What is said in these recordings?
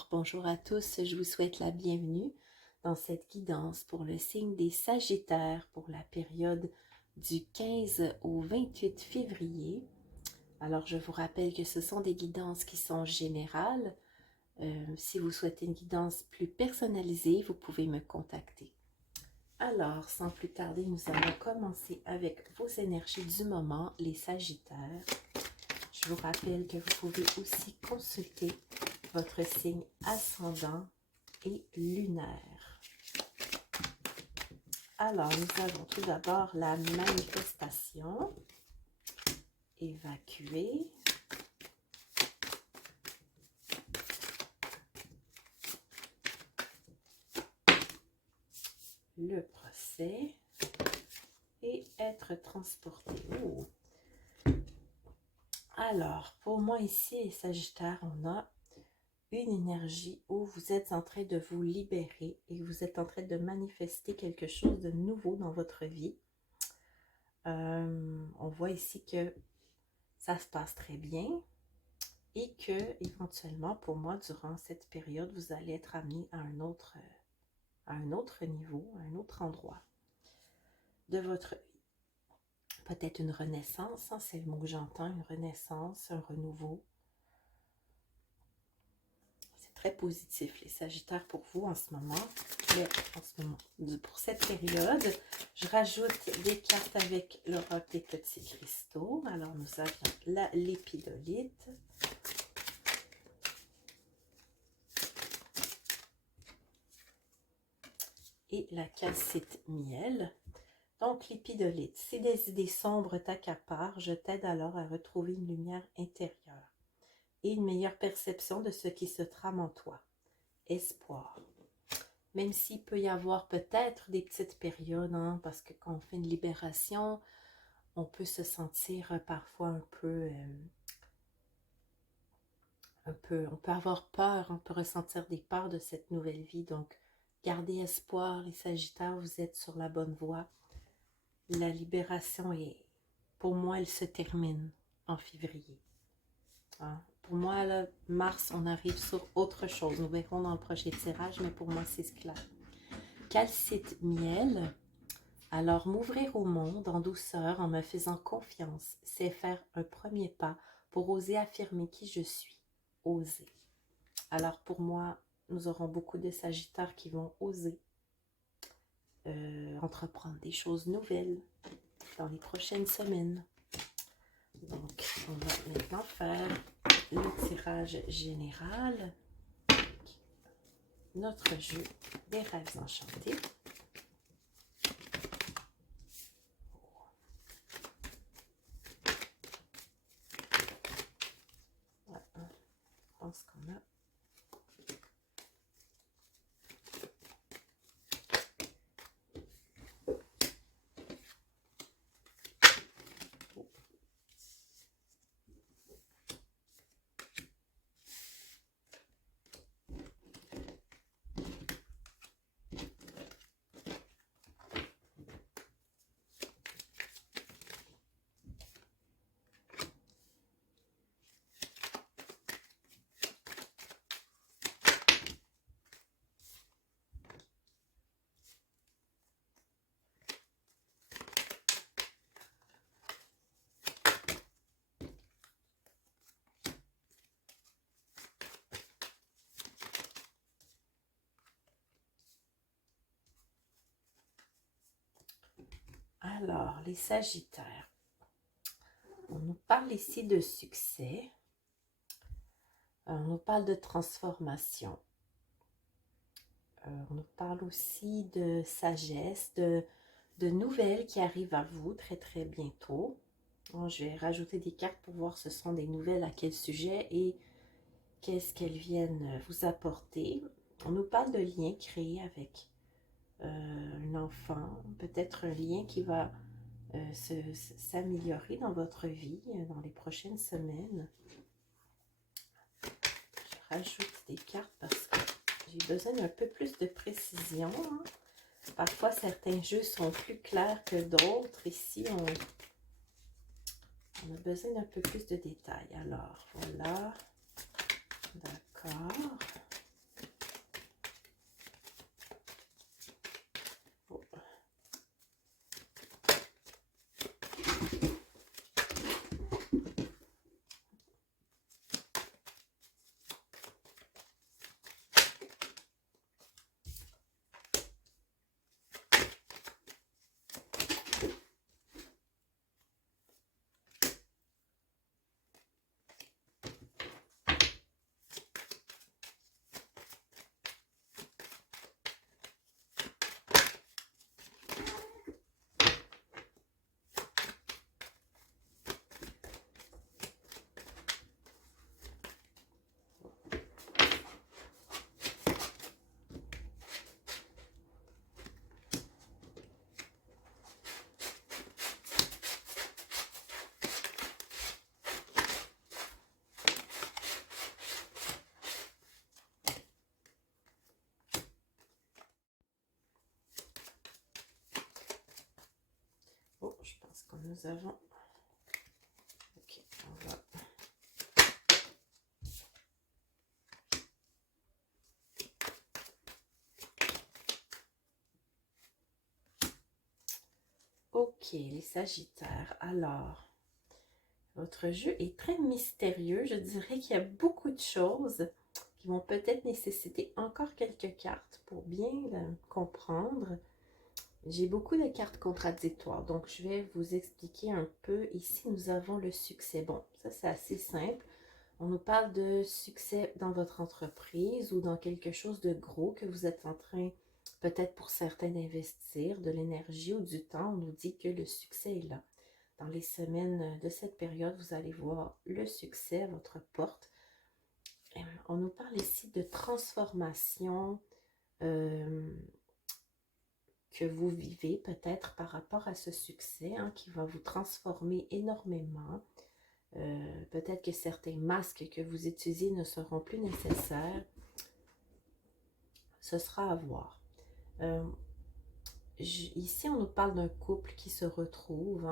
Alors, bonjour à tous, je vous souhaite la bienvenue dans cette guidance pour le signe des Sagittaires pour la période du 15 au 28 février. Alors, je vous rappelle que ce sont des guidances qui sont générales. Si vous souhaitez une guidance plus personnalisée, vous pouvez me contacter. Alors, sans plus tarder, nous allons commencer avec vos énergies du moment, les Sagittaires. Je vous rappelle que vous pouvez aussi consulter votre signe ascendant et lunaire. Alors, nous avons tout d'abord la manifestation, évacuer, le procès et être transporté. Oh. Alors, pour moi ici, les Sagittaires, on a une énergie où vous êtes en train de vous libérer et vous êtes en train de manifester quelque chose de nouveau dans votre vie. On voit ici que ça se passe très bien et que éventuellement pour moi durant cette période vous allez être amené à un autre niveau, à un autre endroit de votre vie. Peut-être une renaissance, hein, c'est le mot que j'entends, une renaissance, un renouveau. Très positif les Sagittaires pour vous en ce moment. Mais pour cette période, je rajoute des cartes avec l'Europe des petits cristaux. Alors nous avions l'épidolite, et la calcite miel. Donc l'épidolite, si des idées sombres t'accaparent, je t'aide alors à retrouver une lumière intérieure et une meilleure perception de ce qui se trame en toi. Espoir. Même s'il peut y avoir peut-être des petites périodes, hein, parce que quand on fait une libération, on peut se sentir parfois un peu, on peut avoir peur, on peut ressentir des peurs de cette nouvelle vie. Donc, gardez espoir, les Sagittaires, vous êtes sur la bonne voie. La libération pour moi, elle se termine en février. Hein? Pour moi, là, mars, on arrive sur autre chose. Nous verrons dans le prochain tirage, mais pour moi, c'est clair. Calcite miel. Alors, m'ouvrir au monde en douceur, en me faisant confiance, c'est faire un premier pas pour oser affirmer qui je suis. Oser. Alors, pour moi, nous aurons beaucoup de Sagittaires qui vont oser entreprendre des choses nouvelles dans les prochaines semaines. Donc, on va maintenant faire le tirage général. Notre jeu des rêves enchantés. Voilà. Je pense qu'on a Alors, les Sagittaires, on nous parle ici de succès, on nous parle de transformation, on nous parle aussi de sagesse, de nouvelles qui arrivent à vous très très bientôt. Bon, je vais rajouter des cartes pour voir ce sont des nouvelles à quel sujet et qu'est-ce qu'elles viennent vous apporter. On nous parle de liens créés avec un enfant, peut-être un lien qui va s'améliorer dans votre vie dans les prochaines semaines. Je rajoute des cartes parce que j'ai besoin d'un peu plus de précision. Hein. Parfois, certains jeux sont plus clairs que d'autres. Ici, on a besoin d'un peu plus de détails. Alors, voilà. D'accord. que nous avons? Ok, on va... Ok, les Sagittaires. Alors, votre jeu est très mystérieux. Je dirais qu'il y a beaucoup de choses qui vont peut-être nécessiter encore quelques cartes pour bien comprendre. J'ai beaucoup de cartes contradictoires, donc je vais vous expliquer un peu. Ici, nous avons le succès. Bon, ça c'est assez simple. On nous parle de succès dans votre entreprise ou dans quelque chose de gros que vous êtes en train, peut-être pour certains, d'investir, de l'énergie ou du temps. On nous dit que le succès est là. Dans les semaines de cette période, vous allez voir le succès à votre porte. On nous parle ici de transformation que vous vivez peut-être par rapport à ce succès qui va vous transformer énormément. Peut-être que certains masques que vous utilisez ne seront plus nécessaires. Ce sera à voir. Ici, on nous parle d'un couple qui se retrouve.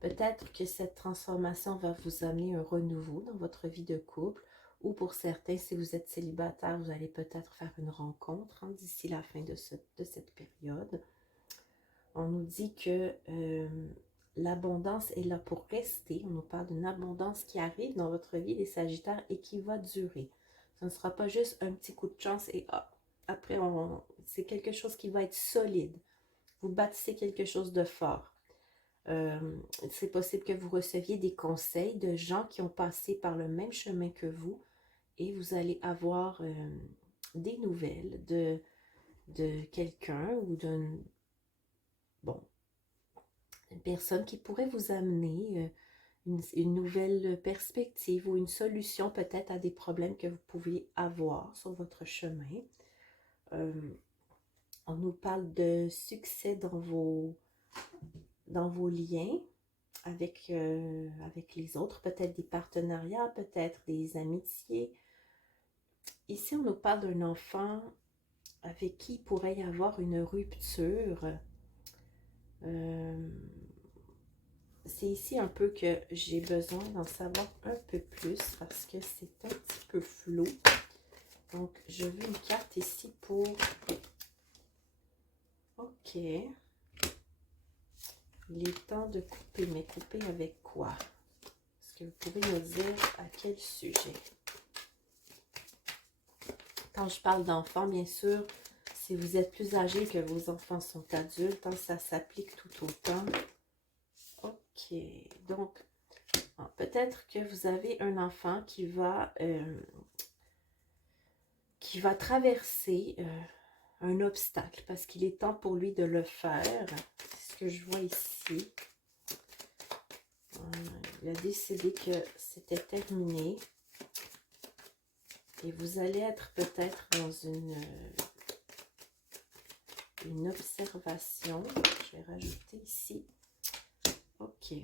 Peut-être que cette transformation va vous amener un renouveau dans votre vie de couple. Ou pour certains, si vous êtes célibataire, vous allez peut-être faire une rencontre d'ici la fin de cette période. On nous dit que l'abondance est là pour rester. On nous parle d'une abondance qui arrive dans votre vie, les Sagittaires, et qui va durer. Ce ne sera pas juste un petit coup de chance et après, c'est quelque chose qui va être solide. Vous bâtissez quelque chose de fort. C'est possible que vous receviez des conseils de gens qui ont passé par le même chemin que vous et vous allez avoir des nouvelles de quelqu'un ou d'une personne qui pourrait vous amener une nouvelle perspective ou une solution peut-être à des problèmes que vous pouviez avoir sur votre chemin. On nous parle de succès dans vos liens avec les autres, peut-être des partenariats, peut-être des amitiés. Ici, on nous parle d'un enfant avec qui il pourrait y avoir une rupture. C'est ici un peu que j'ai besoin d'en savoir un peu plus parce que c'est un petit peu flou. Donc, je veux une carte ici pour... Ok. Il est temps de couper, mais couper avec quoi? Est-ce que vous pouvez me dire à quel sujet? Quand je parle d'enfants, bien sûr, si vous êtes plus âgé que vos enfants sont adultes, ça s'applique tout autant. Ok, donc, peut-être que vous avez un enfant qui va traverser un obstacle parce qu'il est temps pour lui de le faire. C'est ce que je vois ici. Il a décidé que c'était terminé. Et vous allez être peut-être dans une observation. Je vais rajouter ici. Ok.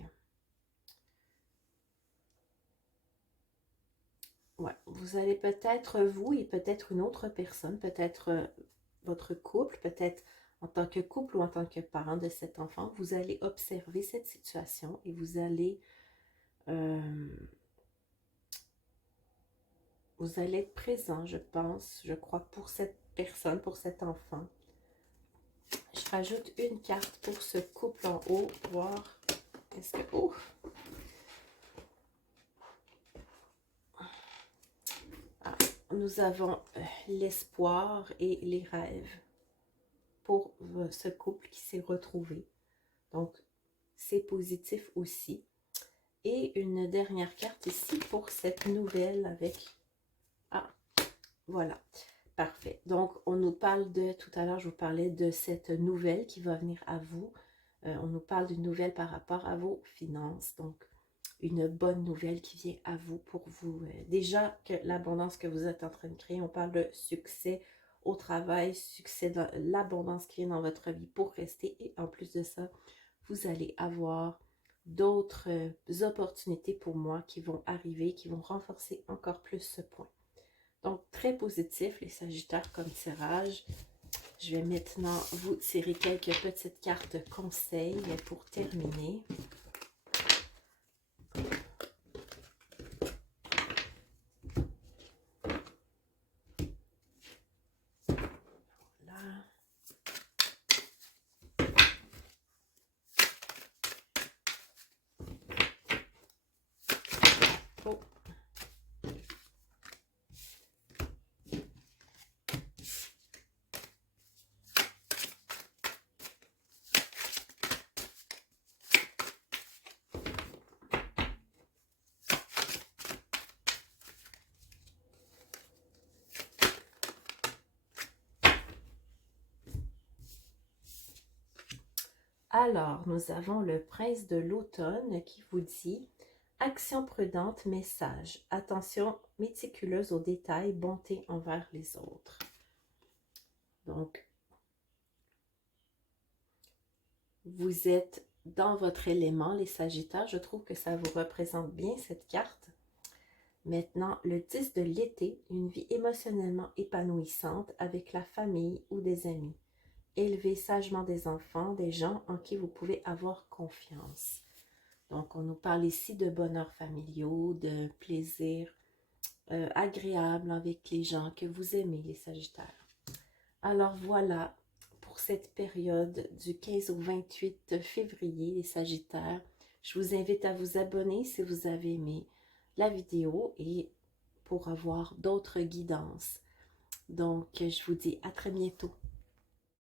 Ouais, vous allez peut-être, vous et peut-être une autre personne, peut-être votre couple, peut-être en tant que couple ou en tant que parent de cet enfant, vous allez observer cette situation et vous allez être présent, je pense, je crois, pour cette personne, pour cet enfant. Je rajoute une carte pour ce couple en haut, voir est-ce que... Oh! Ah, nous avons l'espoir et les rêves pour ce couple qui s'est retrouvé. Donc, c'est positif aussi. Et une dernière carte ici pour cette nouvelle avec... Ah, voilà. Parfait. Donc, on nous parle de... Tout à l'heure, je vous parlais de cette nouvelle qui va venir à vous. On nous parle d'une nouvelle par rapport à vos finances. Donc, une bonne nouvelle qui vient à vous pour vous. Déjà, que l'abondance que vous êtes en train de créer, on parle de succès au travail, succès dans l'abondance qui vient dans votre vie pour rester. Et en plus de ça, vous allez avoir d'autres opportunités pour moi qui vont arriver, qui vont renforcer encore plus ce point. Donc, très positif, les Sagittaires, comme tirage. Je vais maintenant vous tirer quelques petites cartes conseils pour terminer. Alors, nous avons le prince de l'automne qui vous dit « Action prudente, mais sage. Attention méticuleuse aux détails, bonté envers les autres. » Donc, vous êtes dans votre élément, les Sagittaires. Je trouve que ça vous représente bien, cette carte. Maintenant, le 10 de l'été, une vie émotionnellement épanouissante avec la famille ou des amis. Élevez sagement des enfants, des gens en qui vous pouvez avoir confiance. Donc, on nous parle ici de bonheur familiaux, de plaisir agréable avec les gens que vous aimez, les Sagittaires. Alors voilà, pour cette période du 15 au 28 février, les Sagittaires, je vous invite à vous abonner si vous avez aimé la vidéo et pour avoir d'autres guidances. Donc, je vous dis à très bientôt.